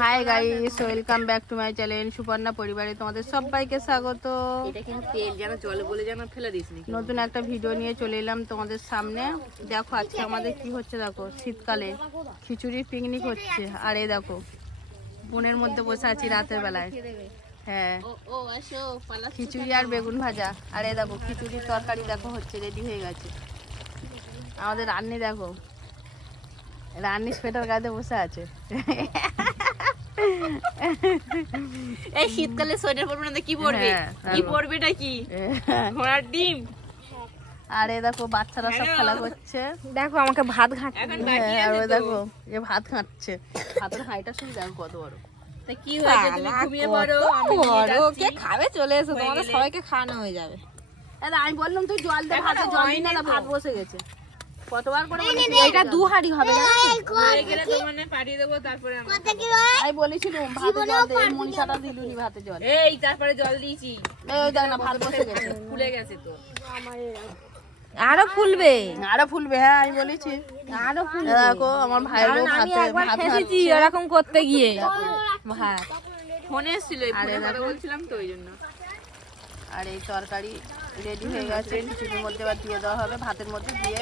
Hi guys welcome back to my channel Suparna পরিবারে তোমাদের সবাইকে স্বাগত। এটা কিন্তু তেল যেন জলে বলে যেন ফেলে দিস নতুন একটা ভিডিও নিয়ে চলে এলাম তোমাদের সামনে। দেখো আজকে আমাদের কি হচ্ছে দেখো? শীতকালে খিচুড়ি পিকনিক হচ্ছে। আর এই দেখো বনের মধ্যে বসে আছি রাতের বেলায়। হ্যাঁ ও ও আসো পালা খিচুড়ি আর বেগুন ভাজা। আর এই দেখো খিচুড়ির তরকারি দেখো হচ্ছে রেডি হয়ে গেছে। আমাদের রান্নি দেখো রান্নি সোয়েটার গায়ে বসে আছে। এই শীতকালে সোয়েটার পরবে না কি পরবে? হ্যাঁ, কি পরবে এটা কি? ঘোড়ার ডিম? আর দেখো বাচ্চারা সব খেলা করছে। দেখো আমাকে ভাত ঘাট এখন বাকি হ্যাঁ, আর ওই দেখো এ ভাত খাচ্ছে ভাতের শুনে দেখো কত বড়। তা কি হয়েছে? তুমি ঘুমিয়ে পড়ো আমি বড়। কে খাবে? চলে এসো তোমাদের সবাইকে খাওয়ানো হয়ে যাবে। আরে আমি বললাম তুই জল দে ভাতে জল না ভাত বসে গেছে। কতবার করে বলেছি? এটা দু হাঁড়ি হবে জানো তো? হয়ে গেলে তোমার না পাঠিয়ে দেবো তারপরে আমি বলেছিলাম ভাতে জল দে এই মনীষাটা দিলুনি ভাতে জল। এই তারপরে জল দিয়েছি। এই দেখ না ভাত বসে গেছে। ফুলে গেছে তো। আরও ফুলবে। আরও ফুলবে হ্যাঁ আমি বলেছি। আরও এই ফুলবে দেখো আমার ভাইয়ের কারণ আমি ভাতে ফেসেছি এরকম করতে গিয়ে। ভাত। ফোনে এসেছিল ফোনে কথা দেখো। বলছিলাম তো ওই জন্য। আর এই তরকারি রেডি হয়ে গেছে মধ্যে এবার দিয়ে দেওয়া হবে ভাতের মধ্যে দিয়ে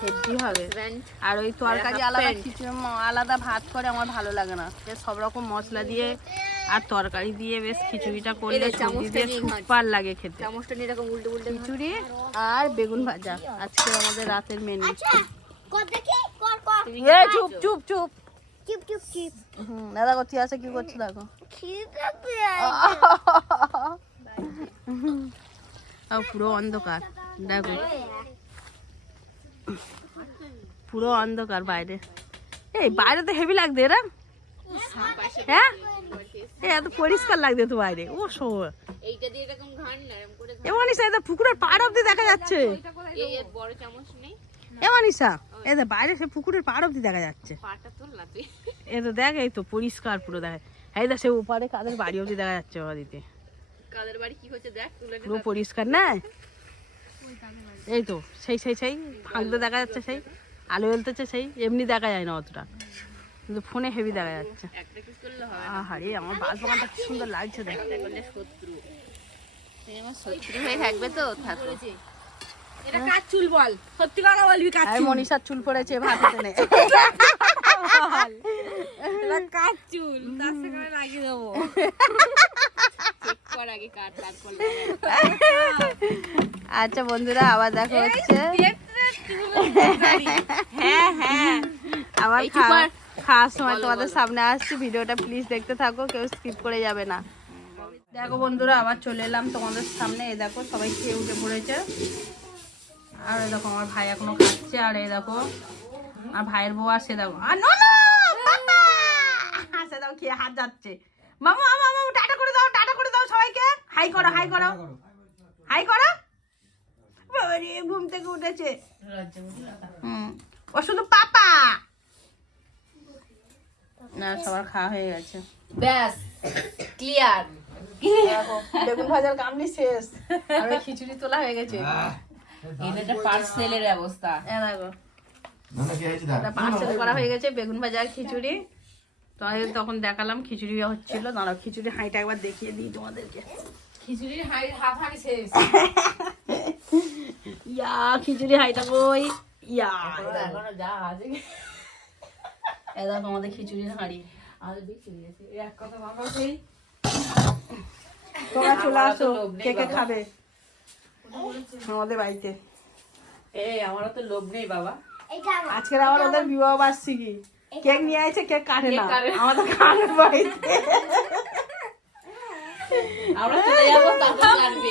হেভি হবে। আর ওই তরকারি আলাদা আলাদা ভাত করে আমার ভালো লাগে না। যে সব রকম মশলা দিয়ে আর তরকারি দিয়ে বেশ খিচুড়িটা করলে সবজি চামচটা দিয়ে সুপার লাগে খেতে। চামচটা নিয়ে এরকম উল্টে উল্টে খিচুড়ি আর বেগুন ভাজা। আজকে আমাদের রাতের মেনু এ চুপ চুপ চুপ। দাদা আছে কি করছে দেখো। পুরো অন্ধকার। দেখো। পুরো অন্ধকার বাইরে। এই বাইরে তো হেভি লাগবে এরা হ্যাঁ? এ এত পরিষ্কার লাগবে তো বাইরে। ও শো। এইটা দিয়ে এরকম ঘান না এরকম করে ঘান। এমনিসা এটা পুকুরের পাড় অব্দি দেখা যাচ্ছে। বাইরে সে পুকুরের পাড় অব্দি দেখা যাচ্ছে। তো দেখ এই তো পরিষ্কার পুরো দেখা। এই সে ওপারে কাদের বাড়ি অব্দি দেখা যাচ্ছে বাড়িতে কাদের বাড়ি কি হচ্ছে দেখ পুরো পরিষ্কার না? এই তো সেই সেই সেই ফাঁকতে দেখা যাচ্ছে সেই আলো জ্বলতেছে সেই এমনি দেখা যায় না অতটা। কিন্তু ফোনে হেভি দেখা যাচ্ছে। আহারে আমার বাস বাগানটা কি সুন্দর লাগছে দেখ। শত্রু শত্রু হয়ে থাকবে তো থাকো এটা কার চুল বল? সত্যি কথা বলবি কার আর মনীষার চুল পড়েছে ভাত টেনে। এটা কার চুল? তার সেখানে লাগিয়ে দেবো। চেক কর আগে কার তারপর আচ্ছা বন্ধুরা আবার দেখা হচ্ছে। হ্যাঁ হ্যাঁ। আবার খাওয়া খাওয়ার সময় তোমাদের সামনে আসছি। ভিডিওটা প্লিজ দেখতে থাকো কেউ স্কিপ করে যাবে না। দেখো বন্ধুরা আবার চলে এলাম তোমাদের সামনে। দেখো সবাই খেয়ে উঠে পড়েছে। আর দেখো আমার ভাই এখনও খাচ্ছে। আর এই দেখো আর ভাইয়ের বউ আর সে দেখো। আর! সে দেখো খেয়ে হাত যাচ্ছে। মামা মামা টাটা করে দাও টাটা করে দাও সবাইকে। হাই করো হাই করো। হাই করো। ঘুম থেকে উঠেছে। হুম। ও শুধু পাপা। না সবার খাওয়া হয়ে গেছে। ব্যাস ক্লিয়ার দেখো, বেগুন ভাজার কামনি শেষ। আর খিচুড়ি তোলা হয়ে গেছে। এটা পার্সেলের অবস্থা এ দেখো। পার্সেল করা হয়ে গেছে বেগুন ভাজা আর খিচুড়ি। তো তখন দেখালাম খিচুড়ি হচ্ছিল। দাঁড়াও খিচুড়ি হাঁড়িটা একবার দেখিয়ে দিই তোমাদেরকে। খিচুড়ির হাঁড়ি হাফ হাঁড়ি শেষ। ইয়া খিচুড়ি হাঁড়িটা কই? ইয়া। এ দেখো আমাদের খিচুড়ির হাঁড়ি। তোমরা চলে আসো কে কে খাবে? আমাদের বাড়িতে। এই আমারও তো লোভ নেই বাবা। আজকের আবার ওদের বিবাহ বার্ষিকী। কেক নিয়ে আছে কেক কাটে না। কেক কাটে না। আমাদের বাড়িতে। আমরা চলে যাব তারপর জানবে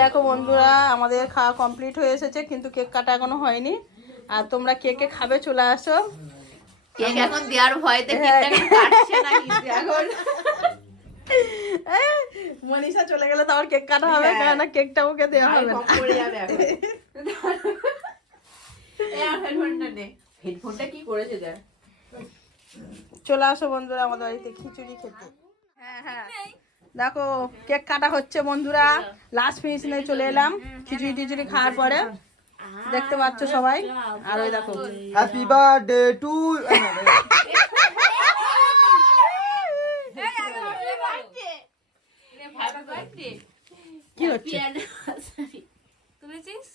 দেখো বন্ধুরা আমাদের খাওয়া কমপ্লিট হয়ে এসেছে কিন্তু কেক কাটা এখনও হয়নি। আর তোমরা কে কে খাবে চলে আসো। কেক এখন দেওয়ার ভয়তে কেকটা এখন কাটছে না। কিন্তু এখন মনীষা চলে গেলে তো আমার কেক কাটা হবে হ্যাঁ। কেন কেকটা ওকে দেওয়া হবে না। পড়ে যাবে এখন। এই আর হেডফোনটা নে। হেডফোনটা কি করেছে দেখ। চলে আসো বন্ধুরা আমাদের বাড়িতে খিচুড়ি খেতে। হ্যাঁ হ্যাঁ। দেখো কেক কাটা হচ্ছে বন্ধুরা। লাস্ট ফিনিশ নিয়ে চলে এলাম। খিচুড়ি টিচুড়ি খাওয়ার পরে। দেখতে পাচ্ছ সবাই? আর ওই দেখো। হ্যাপি বার্থডে টু কি হচ্ছে?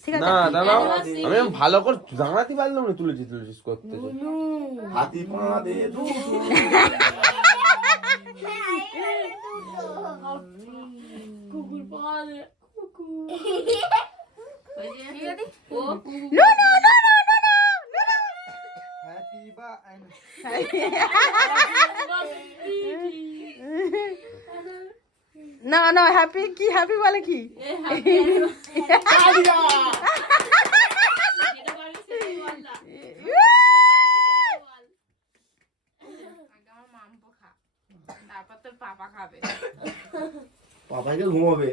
ঠিক না আমি ভালো করে জানাতে পারলাম না তুলেছি তুলেছিস করতে। হাতি পা দে দু no no no no no no happy বা না না হ্যাপি কি হ্যাপি বলে কি পাপাকে ঘুমাবে।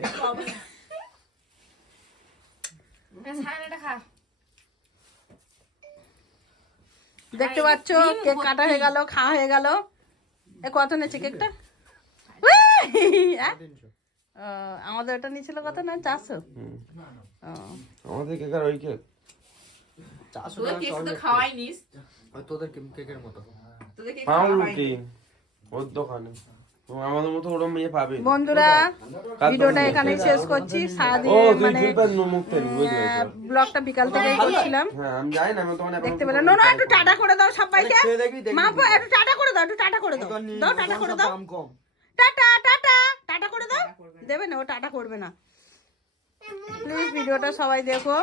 দেখতে পাচ্ছ কেক কাটা হয়ে গেল খাওয়া হয়ে গেল। এ কত নেছে কেকটা? হ্যাঁ? আমাদের ওটা নিয়েছিল কত না? চারশো। ও, আমাদের কেক আর ওই কেক। চারশো কেক তো চকলেট খাওয়াইনিস। তোদের কেক- কেকের মতো। তোদের কেক পাউরুটি ওর দোকানে। আমাদের মতো ওরম মেয়ে পাবে। বন্ধুরা ভিডিওটা এখানেই শেষ করছি। সারাদিন মানে ব্লগটা বিকাল থেকেই করছিলাম। হ্যাঁ আমি জানি না আমি তোমার দেখতে পেলাম। না না একটু টাটা করে দাও সবাইকে। মা একটু টাটা করে দাও একটু টাটা করে দাও। দাও টাটা করে দাও। Tata tata. টাটা করে দাও। দেবে না ও টাটা করবে না। প্লিজ ভিডিওটা সবাই দেখো।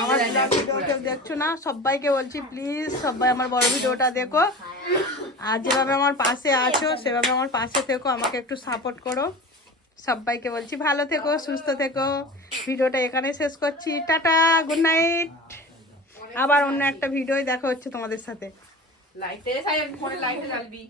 আমার ভিডিও কেউ দেখছ না সবাইকে বলছি প্লিজ সবাই আমার বড় ভিডিওটা দেখো। আর যেভাবে আমার পাশে আছো সেভাবে আমার পাশে থেকো আমাকে একটু সাপোর্ট করো। সবাইকে বলছি ভালো থেকো সুস্থ থেকো। ভিডিওটা এখানে শেষ করছি। টাটা গুড নাইট আবার অন্য একটা ভিডিও দেখা হচ্ছে তোমাদের সাথে। লাইটে ফোনে লাইটে জ্বালবি।